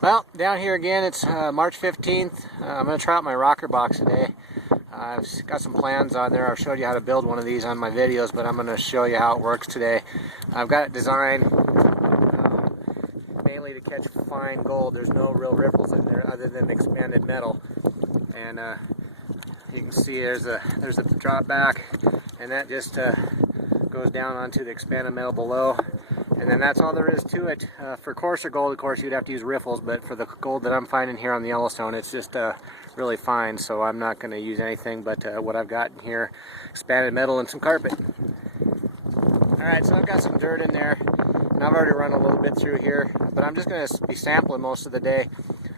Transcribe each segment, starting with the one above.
Well, down here again, it's March 15th. I'm going to try out my rocker box today. I've got some plans on there. I've showed you how to build one of these on my videos, but I'm going to show you how it works today. I've got it designed mainly to catch fine gold. There's no real ripples in there other than expanded metal. And you can see there's a drop back, and that just goes down onto the expanded metal below. And then that's all there is to it. For coarser gold, of course, you'd have to use riffles, but for the gold that I'm finding here on the Yellowstone, it's just really fine, so I'm not going to use anything but what I've got in here, expanded metal and some carpet. Alright, so I've got some dirt in there, and I've already run a little bit through here, but I'm just going to be sampling most of the day,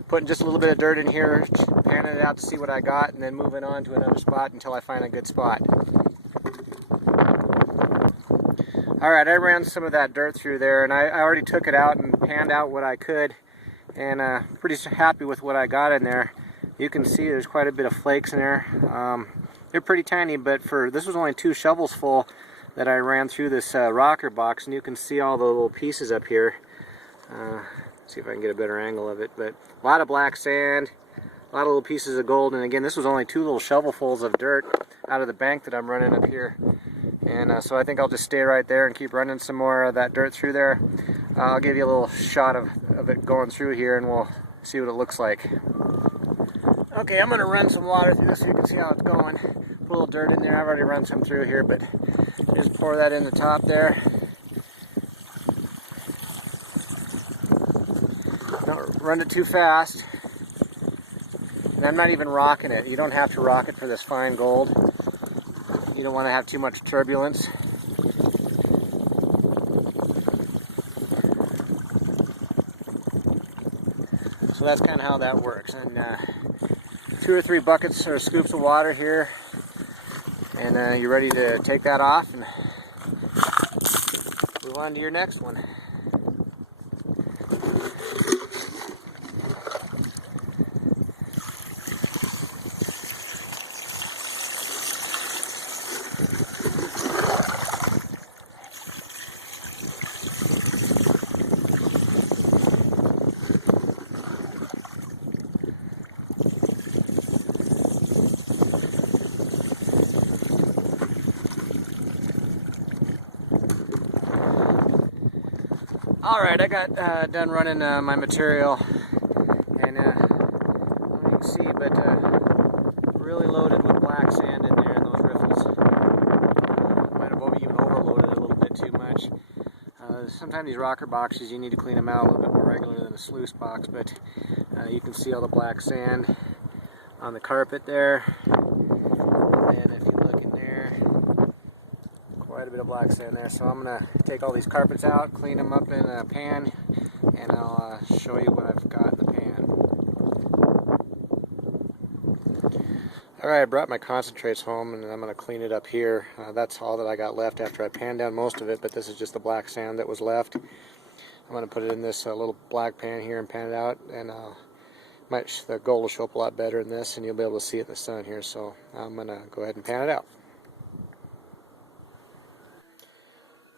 putting just a little bit of dirt in here, panning it out to see what I got, and then moving on to another spot until I find a good spot. Alright, I ran some of that dirt through there, and I already took it out and panned out what I could, and pretty happy with what I got in there. You can see there's quite a bit of flakes in there. They're pretty tiny, but this was only 2 shovels full that I ran through this rocker box, and you can see all the little pieces up here. See if I can get a better angle of it, but a lot of black sand, a lot of little pieces of gold, and again, this was only 2 little shovelfuls of dirt out of the bank that I'm running up here. And so I think I'll just stay right there and keep running some more of that dirt through there. I'll give you a little shot of it going through here, and we'll see what it looks like. Okay, I'm going to run some water through this so you can see how it's going. Put a little dirt in there. I've already run some through here, but just pour that in the top there. Don't run it too fast. And I'm not even rocking it. You don't have to rock it for this fine gold. You don't want to have too much turbulence. So that's kind of how that works. And 2 or 3 buckets or scoops of water here, and you're ready to take that off and move on to your next one. Alright, I got done running my material, and you can see, but really loaded with black sand in there in those riffles. Might have even overloaded a little bit too much. Sometimes these rocker boxes, you need to clean them out a little bit more regular than a sluice box, but you can see all the black sand on the carpet there. And if you look in there, quite a bit of black sand there. So I'm going to take all these carpets out, clean them up in a pan, and I'll show you what I've got in the pan. Alright, I brought my concentrates home, and I'm going to clean it up here. That's all that I got left after I panned down most of it, but this is just the black sand that was left. I'm going to put it in this little black pan here and pan it out, and the gold will show up a lot better in this, and you'll be able to see it in the sun here. So I'm going to go ahead and pan it out.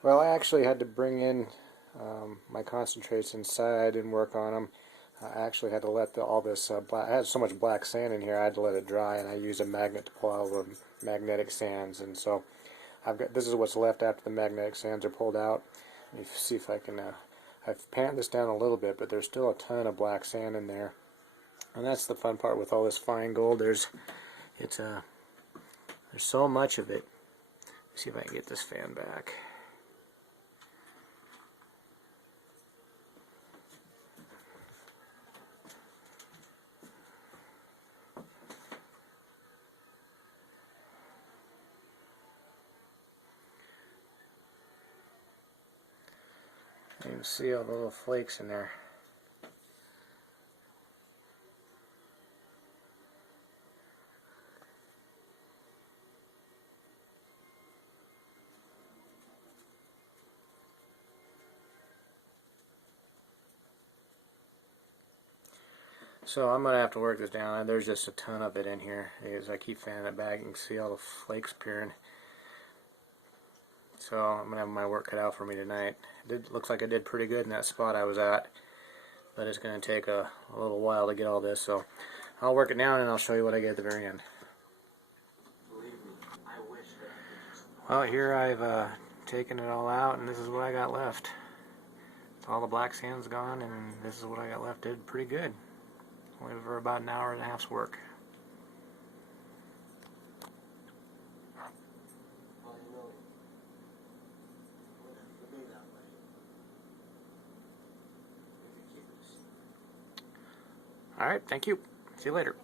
Well, I actually had to bring in my concentrates inside and work on them. I actually had to let all this I had so much black sand in here, I had to let it dry, and I use a magnet to pull all the magnetic sands. And so this is what's left after the magnetic sands are pulled out. Let me see if I can. I've panned this down a little bit, but there's still a ton of black sand in there, and that's the fun part with all this fine gold. There's so much of it. Let's see if I can get this fan back. You can see all the little flakes in there. So I'm going to have to work this down. There's just a ton of it in here. As I keep fanning it back, you can see all the flakes appearing. So I'm going to have my work cut out for me tonight. Looks like I did pretty good in that spot I was at. but it's going to take a little while to get all this, so I'll work it down and I'll show you what I get at the very end. Well, here I've taken it all out, and this is what I got left. All the black sand's gone, and this is what I got left. Did pretty good. Only for about an hour and a half's work. Alright, thank you. See you later.